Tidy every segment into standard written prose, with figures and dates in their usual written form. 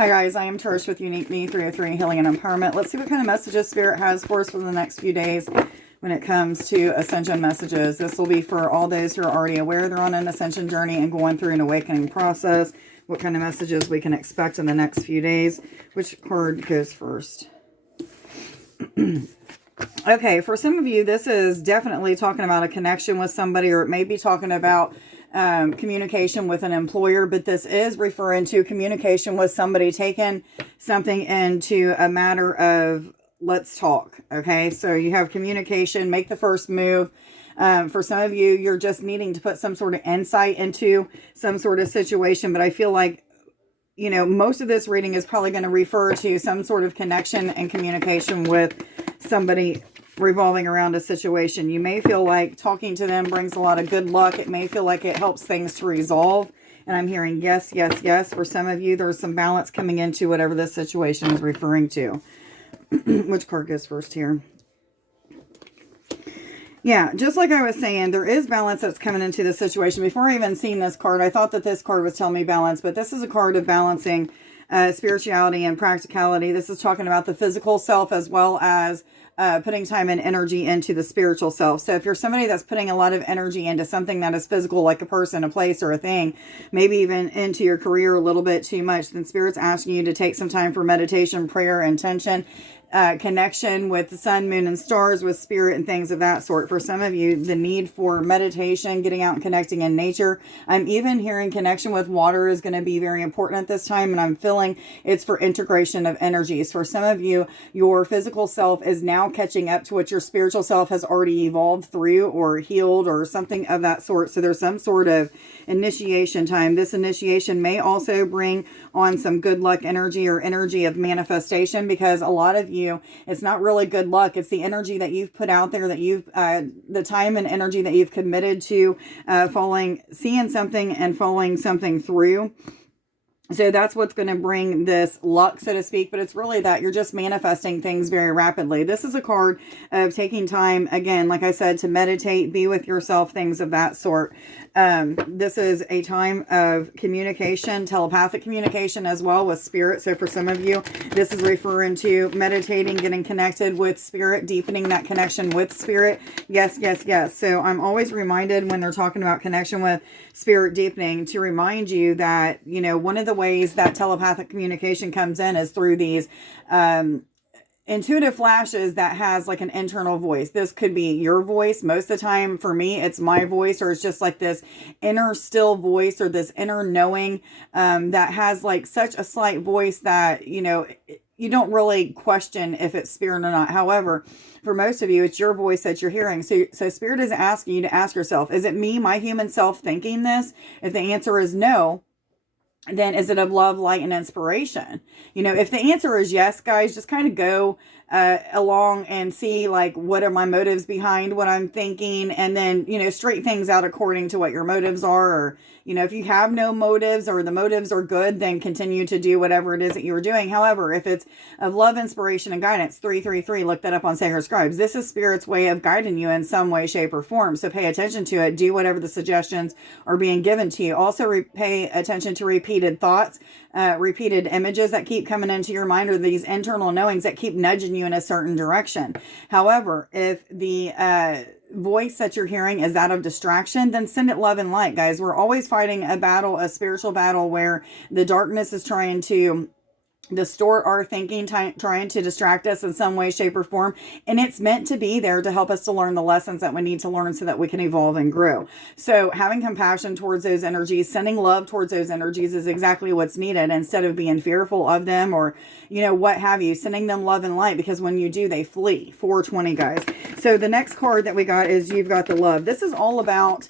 Hi guys, I am Trish with Unique Me 303 Healing and Empowerment. Let's see what kind of messages Spirit has for us for the next few days when it comes to Ascension messages. This will be for all those who are already aware they're on an Ascension journey and going through an awakening process. What kind of messages we can expect in the next few days. Which card goes first? Okay, for some of you, this is definitely talking about a connection with somebody, or it may be talking about communication with an employer, but this is referring to communication with somebody taking something into a matter of let's talk. Okay, so you have communication, make the first move. For some of you, you're just needing to put some sort of insight into some sort of situation, but I feel like, you know, most of this reading is probably going to refer to some sort of connection and communication with somebody revolving around a situation. You may feel like talking to them brings a lot of good luck. It may feel like it helps things to resolve. And I'm hearing yes, yes, yes. For some of you, there's some balance coming into whatever this situation is referring to. Which card goes first here? Yeah, just like I was saying, there is balance that's coming into the situation. Before I even seen this card, I thought that this card was telling me balance, but this is a card of balancing spirituality and practicality. This is talking about the physical self as well as putting time and energy into the spiritual self. So if you're somebody that's putting a lot of energy into something that is physical, like a person, a place, or a thing, maybe even into your career a little bit too much, then Spirit's asking you to take some time for meditation, prayer, intention, connection with the sun, moon, and stars, with spirit and things of that sort. For some of you, the need for meditation, getting out and connecting in nature. I'm even hearing connection with water is going to be very important at this time, and I'm feeling it's for integration of energies. For some of you, your physical self is now catching up to what your spiritual self has already evolved through or healed or something of that sort. So there's some sort of initiation time. This initiation may also bring on some good luck energy or energy of manifestation, because a lot of you, it's not really good luck. It's the energy that you've put out there, that you've, the time and energy that you've committed to seeing something and following something through. So that's what's going to bring this luck, so to speak. But it's really that you're just manifesting things very rapidly. This is a card of taking time, again, like I said, to meditate, be with yourself, things of that sort. This is a time of communication, telepathic communication as well with spirit. So for some of you, this is referring to meditating, getting connected with spirit, deepening that connection with spirit. Yes, yes, yes. So I'm always reminded when they're talking about connection with spirit deepening to remind you that, you know, one of the ways that telepathic communication comes in is through these intuitive flashes that has like an internal voice. This could be your voice. Most of the time for me, it's my voice, or it's just like this inner still voice, or this inner knowing that has like such a slight voice that, you know, you don't really question if it's spirit or not. However, for most of you, it's your voice that you're hearing. So spirit is asking you to ask yourself, is it me, my human self, thinking this? If the answer is no, then is it of love, light, and inspiration? You know, if the answer is yes, guys, just kind of go along and see, like, what are my motives behind what I'm thinking, and then, you know, straighten things out according to what your motives are. Or, you know, if you have no motives, or the motives are good, then continue to do whatever it is that you were doing. However, if it's of love, inspiration, and guidance, 333, look that up on Sacred Scribes. This is Spirit's way of guiding you in some way, shape, or form. So pay attention to it. Do whatever the suggestions are being given to you. Also pay attention to repeated thoughts, repeated images that keep coming into your mind, or these internal knowings that keep nudging you in a certain direction. However, if the voice that you're hearing is that of distraction, then send it love and light, guys. We're always fighting a battle, a spiritual battle, where the darkness is trying to distort our thinking, trying to distract us in some way, shape, or form. And it's meant to be there to help us to learn the lessons that we need to learn so that we can evolve and grow. So having compassion towards those energies, sending love towards those energies is exactly what's needed, instead of being fearful of them, or, you know, what have you. Sending them love and light, because when you do, they flee. 420, guys. So the next card that we got is You've Got the Love. This is all about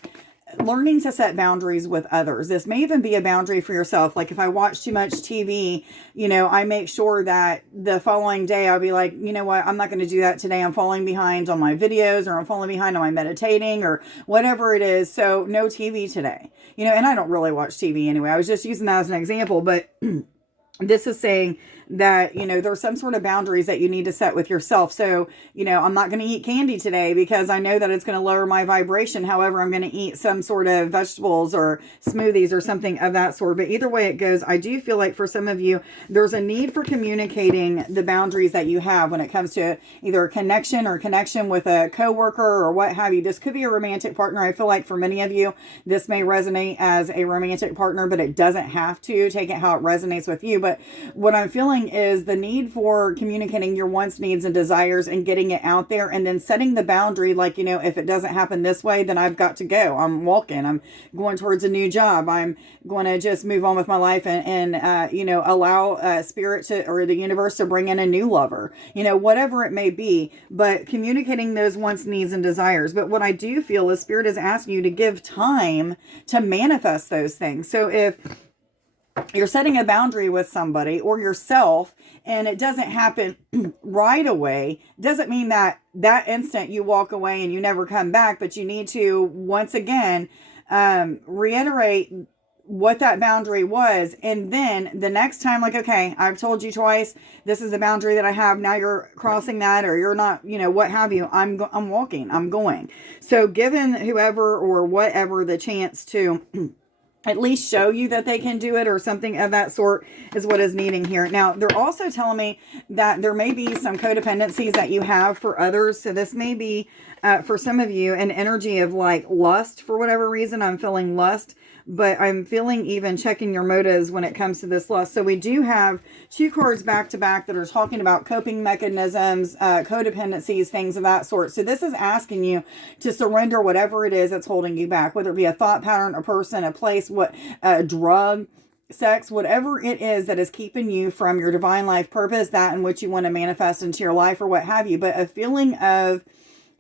learning to set boundaries with others. This may even be a boundary for yourself. Like if I watch too much TV, you know, I make sure that the following day I'll be like, you know what, I'm not going to do that today. I'm falling behind on my videos, or I'm falling behind on my meditating, or whatever it is. So no TV today, you know, and I don't really watch TV anyway. I was just using that as an example, but this is saying that, there's some sort of boundaries that you need to set with yourself. So, I'm not going to eat candy today because I know that it's going to lower my vibration. However, I'm going to eat some sort of vegetables or smoothies or something of that sort. But either way it goes, I do feel like for some of you, there's a need for communicating the boundaries that you have when it comes to either a connection or connection with a coworker or what have you. This could be a romantic partner. I feel like for many of you, this may resonate as a romantic partner, but it doesn't have to. Take it how it resonates with you. But what I'm feeling is the need for communicating your wants, needs, and desires and getting it out there, and then setting the boundary, like, if it doesn't happen this way, then I've got to go. I'm walking. I'm going towards a new job. I'm going to just move on with my life and allow spirit to, or the universe to bring in a new lover, whatever it may be, but communicating those wants, needs, and desires. But what I do feel is spirit is asking you to give time to manifest those things. So if you're setting a boundary with somebody or yourself and it doesn't happen right away, doesn't mean that instant you walk away and you never come back, but you need to once again reiterate what that boundary was. And then the next time, like, okay, I've told you twice, this is the boundary that I have. Now you're crossing that, or you're not, what have you. I'm walking, I'm going. So given whoever or whatever the chance to at least show you that they can do it or something of that sort is what is needing here. Now, they're also telling me that there may be some codependencies that you have for others. So this may be, for some of you, an energy of like lust. For whatever reason, I'm feeling lust, but I'm feeling even checking your motives when it comes to this lust. So we do have 2 cards back to back that are talking about coping mechanisms, codependencies, things of that sort. So this is asking you to surrender whatever it is that's holding you back, whether it be a thought pattern, a person, a place, a drug, sex, whatever it is that is keeping you from your divine life purpose, that in which you want to manifest into your life or what have you. But a feeling of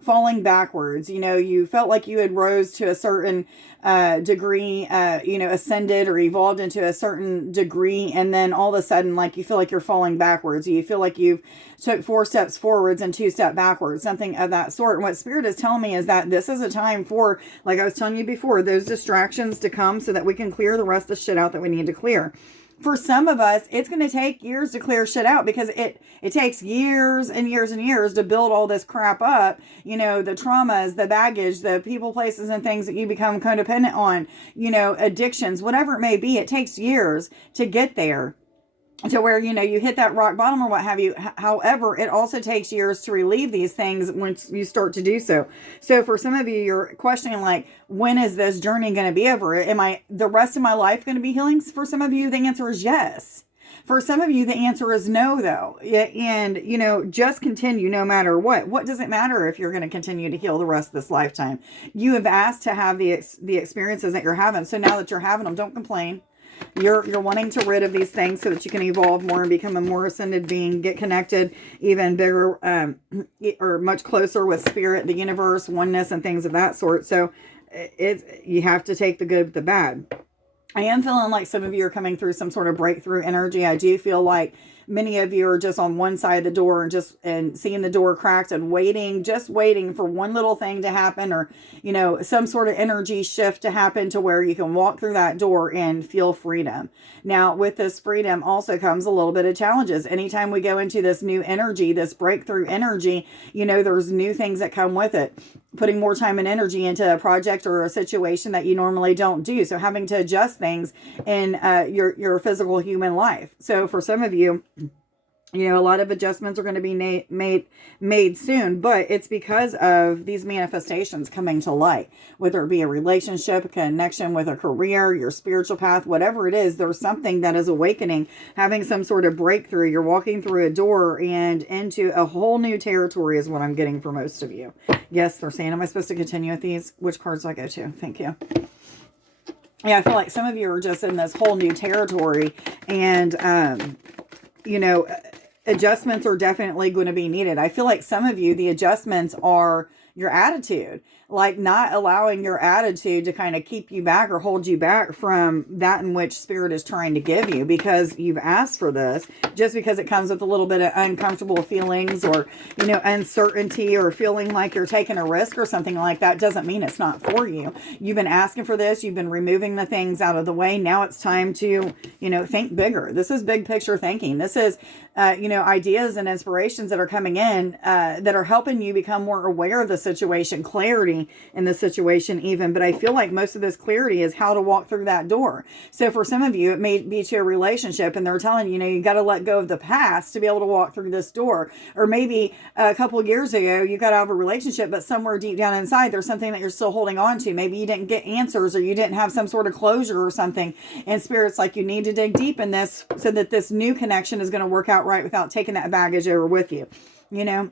falling backwards. You felt like you had rose to a certain degree, ascended or evolved into a certain degree, and then all of a sudden, like, you feel like you're falling backwards. You feel like you've took 4 steps forwards and 2 steps backwards, something of that sort. And what Spirit is telling me is that this is a time for, like I was telling you before, those distractions to come so that we can clear the rest of the shit out that we need to clear. For some of us, it's going to take years to clear shit out because it takes years and years and years to build all this crap up. The traumas, the baggage, the people, places, and things that you become codependent on, addictions, whatever it may be. It takes years to get there to where, you hit that rock bottom or what have you. However, it also takes years to relieve these things once you start to do so. So for some of you, you're questioning, like, when is this journey going to be over? Am I the rest of my life going to be healing? For some of you, the answer is yes. For some of you, the answer is no, though. And, just continue no matter what. What does it matter if you're going to continue to heal the rest of this lifetime? You have asked to have the experiences that you're having. So now that you're having them, don't complain. You're wanting to rid of these things so that you can evolve more and become a more ascended being, get connected even bigger or much closer with spirit, the universe, oneness, and things of that sort. So you have to take the good with the bad. I am feeling like some of you are coming through some sort of breakthrough energy. I do feel like many of you are just on one side of the door and seeing the door cracked and just waiting for one little thing to happen, or, some sort of energy shift to happen to where you can walk through that door and feel freedom. Now, with this freedom also comes a little bit of challenges. Anytime we go into this new energy, this breakthrough energy, there's new things that come with it. Putting more time and energy into a project or a situation that you normally don't do. So having to adjust things in your physical human life. So for some of you, a lot of adjustments are going to be made soon, but it's because of these manifestations coming to light, whether it be a relationship, a connection with a career, your spiritual path, whatever it is. There's something that is awakening, having some sort of breakthrough. You're walking through a door and into a whole new territory is what I'm getting for most of you. Yes, they're saying, am I supposed to continue with these? Which cards do I go to? Thank you. Yeah, I feel like some of you are just in this whole new territory, and, adjustments are definitely going to be needed. I feel like some of you, the adjustments are your attitude, like not allowing your attitude to kind of keep you back or hold you back from that in which spirit is trying to give you, because you've asked for this. Just because it comes with a little bit of uncomfortable feelings, or, you know, uncertainty, or feeling like you're taking a risk or something like that, doesn't mean it's not for you. You've been asking for this. You've been removing the things out of the way. Now it's time to, you know, think bigger. This is big picture thinking. This is, you know, ideas and inspirations that are coming in, that are helping you become more aware of the situation, clarity in the situation even. But I feel like most of this clarity is how to walk through that door. So for some of you, it may be to a relationship, and they're telling you, you know, you got to let go of the past to be able to walk through this door. Or maybe a couple of years ago, you got out of a relationship, but somewhere deep down inside, there's something that you're still holding on to. Maybe you didn't get answers, or you didn't have some sort of closure or something. And Spirit's like, you need to dig deep in this so that this new connection is going to work out right without taking that baggage over with you. You know,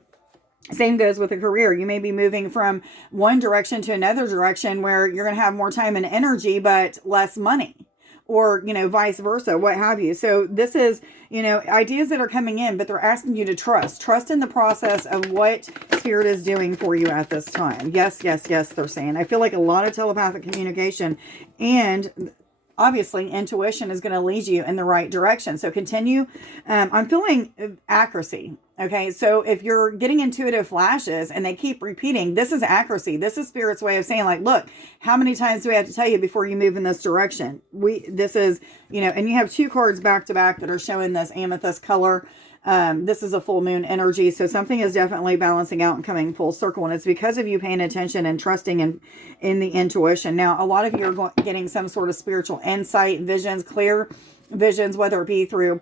same goes with a career. You may be moving from one direction to another direction where you're going to have more time and energy, but less money. Or, you know, vice versa, what have you. So this is, you know, ideas that are coming in, but they're asking you to trust in the process of what Spirit is doing for you at this time. Yes, yes, yes, they're saying. I feel like a lot of telepathic communication, and obviously intuition is going to lead you in the right direction. So continue. I'm feeling accuracy. Okay, so if you're getting intuitive flashes and they keep repeating, this is accuracy. This is Spirit's way of saying, like, look, how many times do we have to tell you before you move in this direction? This is, you know, and you have 2 cards back to back that are showing this amethyst color. This is a full moon energy. So something is definitely balancing out and coming full circle. And it's because of you paying attention and trusting in the intuition. Now, a lot of you are getting some sort of spiritual insight, visions, clear visions, whether it be through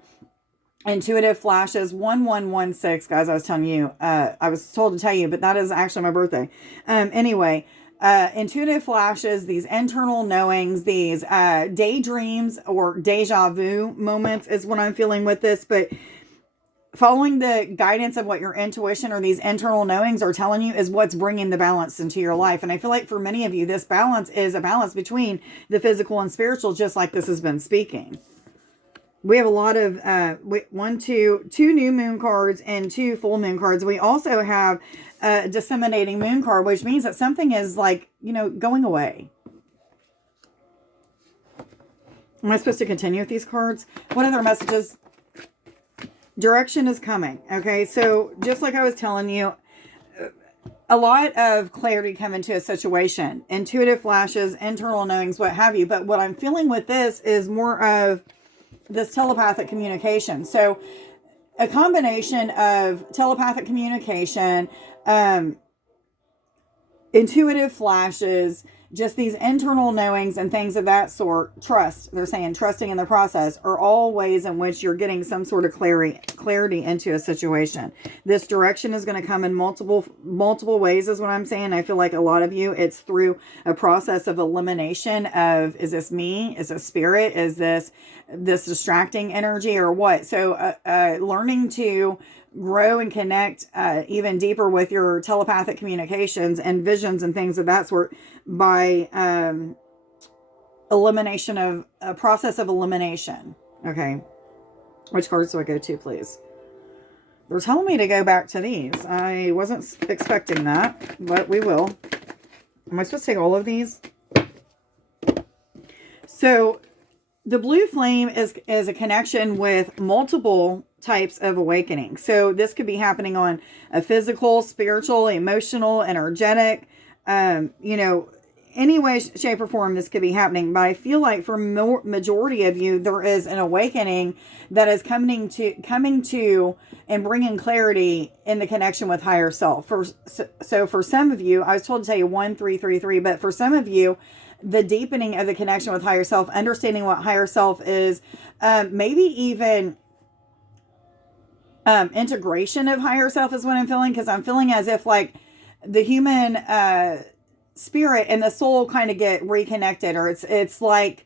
intuitive flashes. 1116, guys, I was telling you, I was told to tell you, but that is actually my birthday. Anyway, intuitive flashes, these internal knowings, these daydreams or deja vu moments is what I'm feeling with this. But following the guidance of what your intuition or these internal knowings are telling you is what's bringing the balance into your life. And I feel like for many of you, this balance is a balance between the physical and spiritual, just like this has been speaking. We have a lot of, 2 new moon cards and 2 full moon cards. We also have a disseminating moon card, which means that something is like, you know, going away. Am I supposed to continue with these cards? What other messages? Direction is coming. Okay, so just like I was telling you, a lot of clarity come into a situation. Intuitive flashes, internal knowings, what have you. But what I'm feeling with this is more of this telepathic communication. So a combination of telepathic communication, intuitive flashes, just these internal knowings and things of that sort. Trust, they're saying trusting in the process, are all ways in which you're getting some sort of clarity into a situation. This direction is going to come in multiple ways is what I'm saying. I feel like a lot of you, it's through a process of elimination of, is this me? Is this spirit? Is this distracting energy or what? So learning to grow and connect even deeper with your telepathic communications and visions and things of that sort by elimination of a process of elimination. Okay. Which cards do I go to, please? They're telling me to go back to these. I wasn't expecting that, but we will. Am I supposed to take all of these? So the blue flame is a connection with multiple types of awakening. So this could be happening on a physical, spiritual, emotional, energetic, you know, any way, shape, or form this could be happening. But I feel like for majority of you, there is an awakening that is coming to and bringing clarity in the connection with higher self. So for some of you, I was told to tell you 1333, but for some of you, the deepening of the connection with higher self, understanding what higher self is, maybe even integration of higher self is what I'm feeling, because I'm feeling as if like the human spirit and the soul kind of get reconnected, or it's like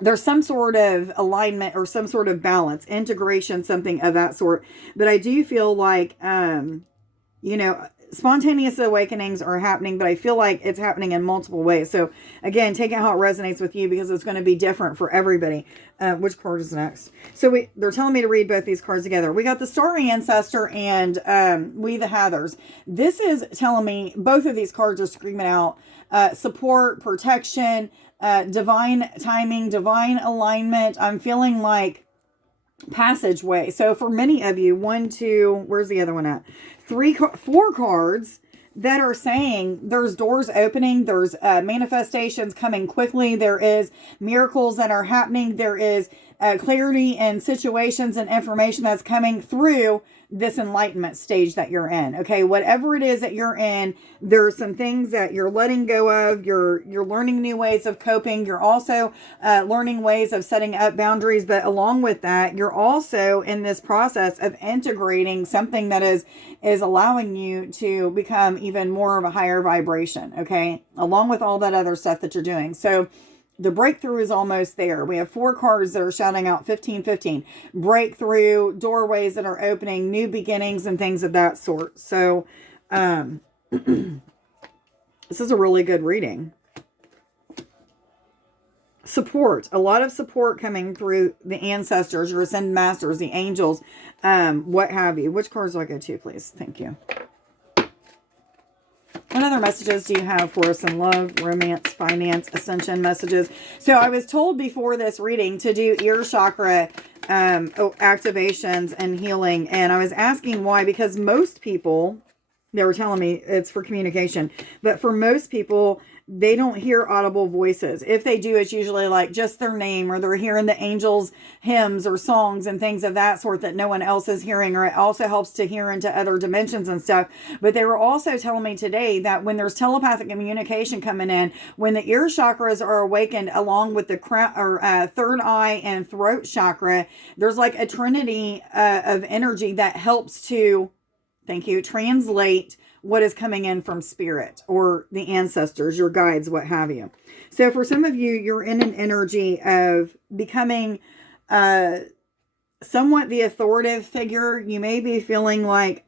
there's some sort of alignment or some sort of balance, integration, something of that sort. But I do feel like you know, spontaneous awakenings are happening, but I feel like it's happening in multiple ways. So again, take it how it resonates with you, because it's going to be different for everybody. Which card is next? So they're telling me to read both these cards together. We got the Star Ancestor and We the Hathers. This is telling me both of these cards are screaming out support, protection, divine timing, divine alignment. I'm feeling like passageway. So for many of you, one, two, where's the other one at? Four cards that are saying there's doors opening, there's manifestations coming quickly, there is miracles that are happening, there is clarity and situations and information that's coming through this enlightenment stage that you're in. Okay, whatever it is that you're in, there's some things that you're letting go of. You're learning new ways of coping. You're also learning ways of setting up boundaries. But along with that, you're also in this process of integrating something that is allowing you to become even more of a higher vibration. Okay, along with all that other stuff that you're doing. So the breakthrough is almost there. We have 4 cards that are shouting out 1515. Breakthrough, doorways that are opening, new beginnings, and things of that sort. So, this is a really good reading. Support. A lot of support coming through the ancestors, your ascended masters, the angels, what have you. Which cards do I go to, please? Thank you. What other messages do you have for us in love, romance, finance, ascension messages? So I was told before this reading to do ear chakra activations and healing. And I was asking why, because most people, they were telling me it's for communication. But for most people, they don't hear audible voices. If they do, it's usually like just their name, or they're hearing the angels' hymns or songs and things of that sort that no one else is hearing. Or it also helps to hear into other dimensions and stuff. But they were also telling me today that when there's telepathic communication coming in, when the ear chakras are awakened along with the crown or third eye and throat chakra, there's like a trinity of energy that helps to, thank you, translate what is coming in from spirit or the ancestors, your guides, what have you. So for some of you, you're in an energy of becoming somewhat the authoritative figure. You may be feeling like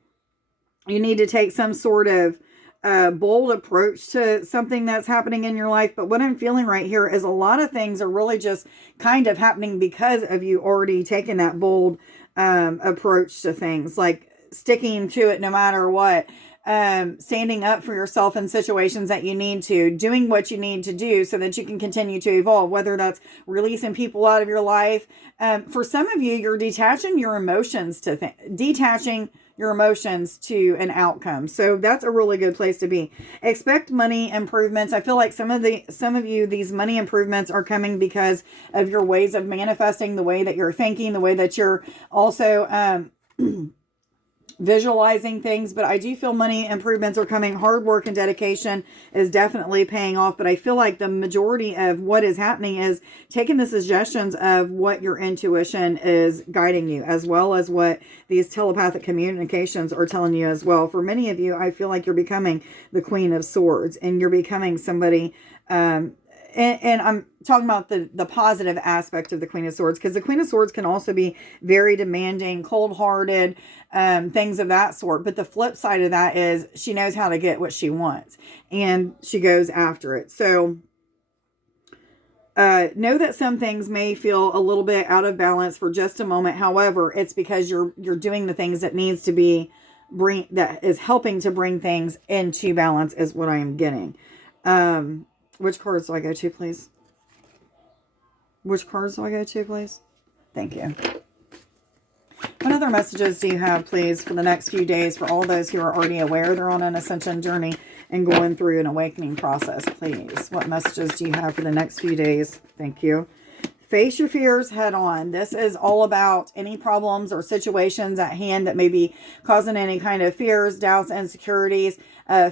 you need to take some sort of bold approach to something that's happening in your life. But what I'm feeling right here is a lot of things are really just kind of happening because of you already taking that bold approach to things, like sticking to it no matter what. Standing up for yourself in situations that you need to, doing what you need to do so that you can continue to evolve, whether that's releasing people out of your life. For some of you, you're detaching your emotions to an outcome. So that's a really good place to be. Expect money improvements. I feel like some of you, these money improvements are coming because of your ways of manifesting, the way that you're thinking, the way that you're also, visualizing things. But I do feel money improvements are coming. Hard work and dedication is definitely paying off. But I feel like the majority of what is happening is taking the suggestions of what your intuition is guiding you, as well as what these telepathic communications are telling you as well. For many of you, I feel like you're becoming the Queen of Swords, and you're becoming somebody, and I'm talking about the positive aspect of the Queen of Swords, because the Queen of Swords can also be very demanding, cold-hearted, things of that sort. But the flip side of that is she knows how to get what she wants, and she goes after it. So know that some things may feel a little bit out of balance for just a moment. However, it's because you're doing the things that needs to be that is helping to bring things into balance, is what I am getting. Which cards do I go to, please? Which cards do I go to, please? Thank you. What other messages do you have, please, for the next few days for all those who are already aware they're on an ascension journey and going through an awakening process, please? What messages do you have for the next few days? Thank you. Face your fears head on. This is all about any problems or situations at hand that may be causing any kind of fears, doubts, insecurities,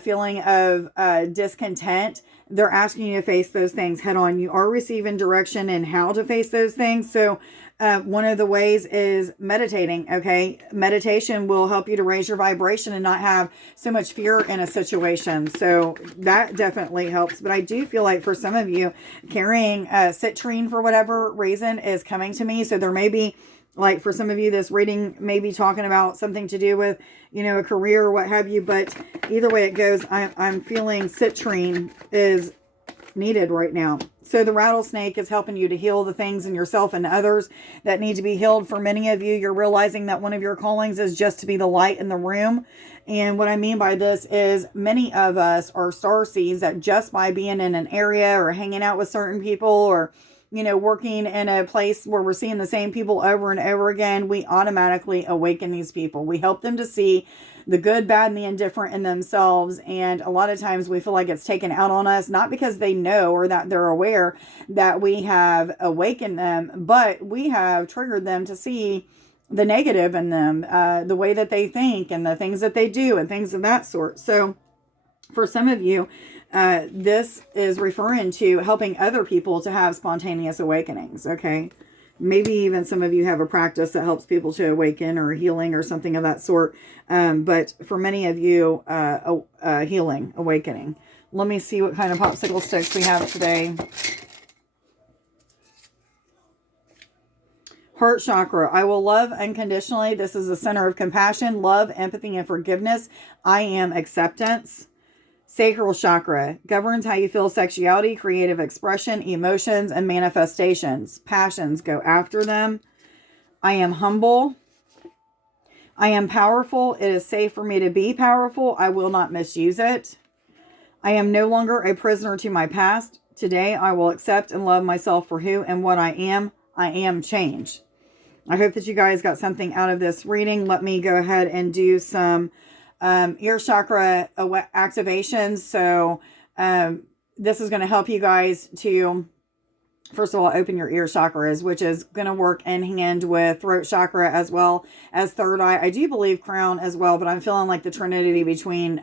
feeling of discontent. They're asking you to face those things head on. You are receiving direction in how to face those things. So One of the ways is meditating. Okay. Meditation will help you to raise your vibration and not have so much fear in a situation. So that definitely helps. But I do feel like for some of you, carrying citrine for whatever reason is coming to me. So there may be, like for some of you, this reading may be talking about something to do with, a career or what have you. But either way it goes, I'm feeling citrine is needed right now. So the rattlesnake is helping you to heal the things in yourself and others that need to be healed. For many of you, you're realizing that one of your callings is just to be the light in the room. And what I mean by this is many of us are starseeds that just by being in an area or hanging out with certain people or working in a place where we're seeing the same people over and over again, we automatically awaken these people. We help them to see the good, bad, and the indifferent in themselves. And a lot of times we feel like it's taken out on us, not because they know or that they're aware that we have awakened them, but we have triggered them to see the negative in them, the way that they think and the things that they do and things of that sort. So for some of you, this is referring to helping other people to have spontaneous awakenings. Okay. Maybe even some of you have a practice that helps people to awaken or healing or something of that sort. But for many of you, healing, awakening. Let me see what kind of popsicle sticks we have today. Heart chakra. I will love unconditionally. This is the center of compassion, love, empathy, and forgiveness. I am acceptance. Sacral chakra governs how you feel sexuality, creative expression, emotions, and manifestations. Passions, go after them. I am humble. I am powerful. It is safe for me to be powerful. I will not misuse it. I am no longer a prisoner to my past. Today, I will accept and love myself for who and what I am. I am change. I hope that you guys got something out of this reading. Let me go ahead and do some ear chakra activations. So this is going to help you guys to, first of all, open your ear chakras, which is going to work in hand with throat chakra as well as third eye. I do believe crown as well, but I'm feeling like the trinity between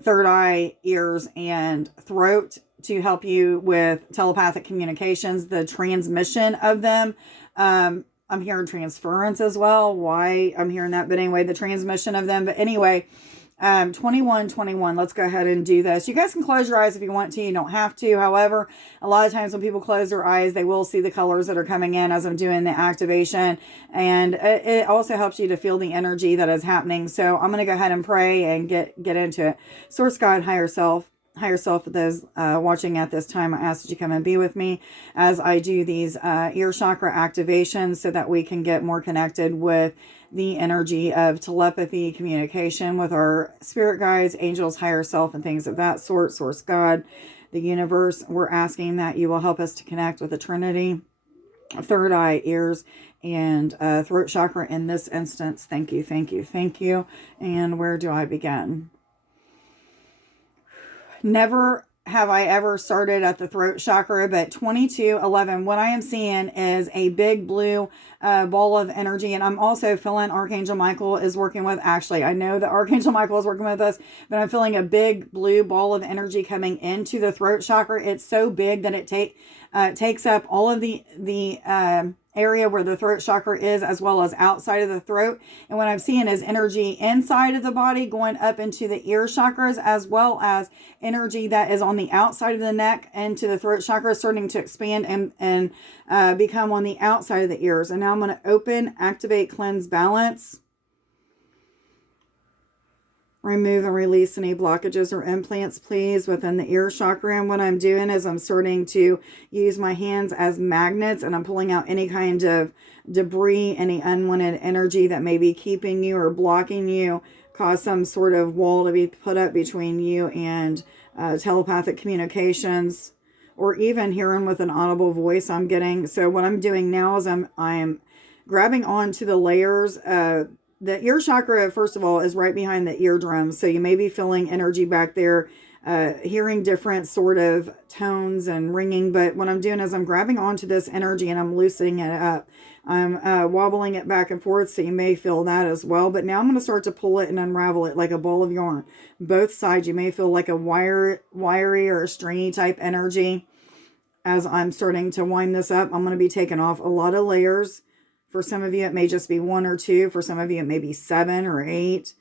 third eye, ears, and throat to help you with telepathic communications, the transmission of them. I'm hearing transference as well. Why I'm hearing that, but anyway, the transmission of them. But anyway, 2121. Let's go ahead and do this. You guys can close your eyes if you want to. You don't have to. However, a lot of times when people close their eyes, they will see the colors that are coming in as I'm doing the activation. And it also helps you to feel the energy that is happening. So I'm going to go ahead and pray and get into it. Source God, higher self, for those watching at this time, I ask that you come and be with me as I do these ear chakra activations so that we can get more connected with the energy of telepathy, communication with our spirit guides, angels, higher self, and things of that sort. Source God, the universe, we're asking that you will help us to connect with the Trinity, third eye, ears, and throat chakra in this instance. Thank you, thank you, thank you. And where do I begin? Never have I ever started at the throat chakra, but 2211, what I am seeing is a big blue ball of energy. And I'm also feeling Archangel Michael is working with, actually, I know that Archangel Michael is working with us, but I'm feeling a big blue ball of energy coming into the throat chakra. It's so big that it takes up all of the area where the throat chakra is, as well as outside of the throat. And what I'm seeing is energy inside of the body going up into the ear chakras, as well as energy that is on the outside of the neck into the throat chakra, starting to expand and become on the outside of the ears. And now I'm going to open, activate, cleanse, balance. Remove and release any blockages or implants, please, within the ear chakra. And what I'm doing is I'm starting to use my hands as magnets, and I'm pulling out any kind of debris, any unwanted energy that may be keeping you or blocking you, cause some sort of wall to be put up between you and telepathic communications, or even hearing with an audible voice I'm getting. So what I'm doing now is I'm grabbing onto the layers. The ear chakra, first of all, is right behind the eardrum. So you may be feeling energy back there, hearing different sort of tones and ringing. But what I'm doing is I'm grabbing onto this energy and I'm loosening it up. I'm wobbling it back and forth, so you may feel that as well. But now I'm going to start to pull it and unravel it like a ball of yarn. Both sides, you may feel like a wiry or a stringy type energy. as I'm starting to wind this up, I'm going to be taking off a lot of layers. For some of you, it may just be 1 or 2. For some of you, it may be 7 or 8.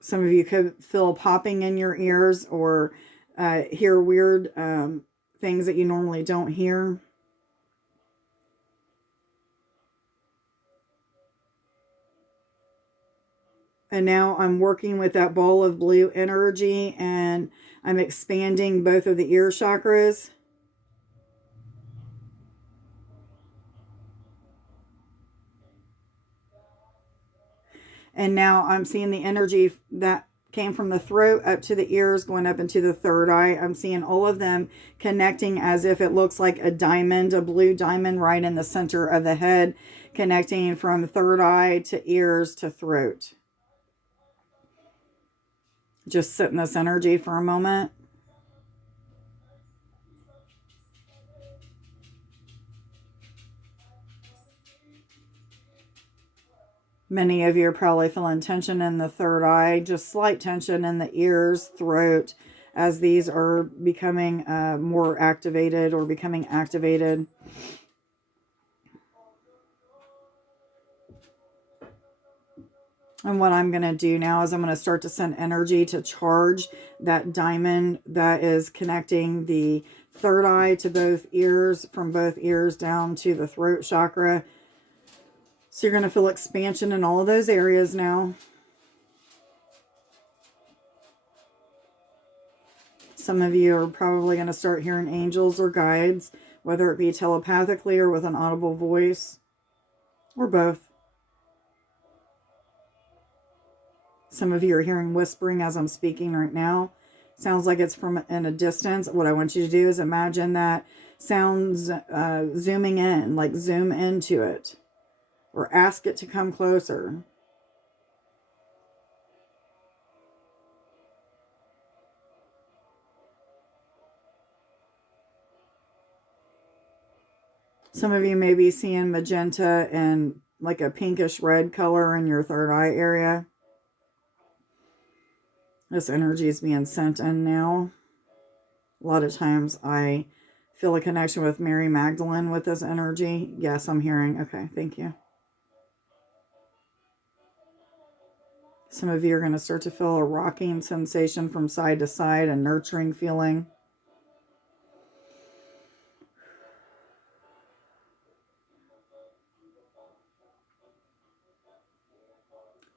Some of you could feel popping in your ears or hear weird things that you normally don't hear. And now I'm working with that ball of blue energy, and I'm expanding both of the ear chakras. And now I'm seeing the energy that came from the throat up to the ears, going up into the third eye. I'm seeing all of them connecting as if it looks like a diamond, a blue diamond right in the center of the head, connecting from third eye to ears to throat. Just sit in this energy for a moment. Many of you are probably feeling tension in the third eye, just slight tension in the ears, throat, as these are becoming more activated or becoming activated. And what I'm going to do now is I'm going to start to send energy to charge that diamond that is connecting the third eye to both ears, from both ears down to the throat chakra. So you're going to feel expansion in all of those areas now. Some of you are probably going to start hearing angels or guides, whether it be telepathically or with an audible voice, or both. Some of you are hearing whispering as I'm speaking right now. Sounds like it's from in a distance. What I want you to do is imagine that sounds zooming in, like zoom into it, or ask it to come closer. Some of you may be seeing magenta and like a pinkish red color in your third eye area. This energy is being sent in now. A lot of times I feel a connection with Mary Magdalene with this energy. Yes, I'm hearing. Okay, thank you. Some of you are going to start to feel a rocking sensation from side to side, a nurturing feeling.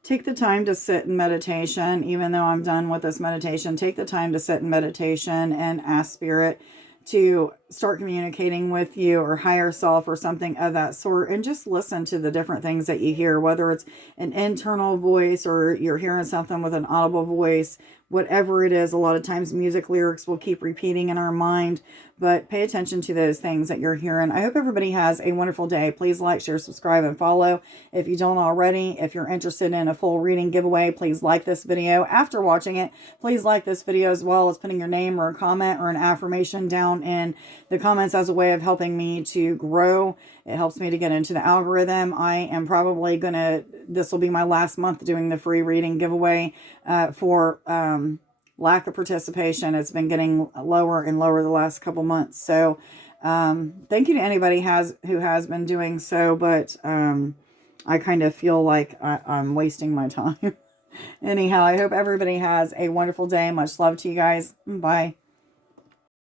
Take the time to sit in meditation. Even though I'm done with this meditation, take the time to sit in meditation and ask Spirit to start communicating with you, or higher self, or something of that sort, and just listen to the different things that you hear, whether it's an internal voice or you're hearing something with an audible voice. Whatever it is, a lot of times music lyrics will keep repeating in our mind, but pay attention to those things that you're hearing. I hope everybody has a wonderful day. Please like, share, subscribe, and follow if you don't already. If you're interested in a full reading giveaway, please like this video. After watching it, please like this video, as well as putting your name or a comment or an affirmation down in the comments as a way of helping me to grow. It helps me to get into the algorithm. I am probably this will be my last month doing the free reading giveaway for lack of participation. It's been getting lower and lower the last couple months. So thank you to anybody who has been doing so, but I kind of feel like I'm wasting my time. Anyhow, I hope everybody has a wonderful day. Much love to you guys. Bye.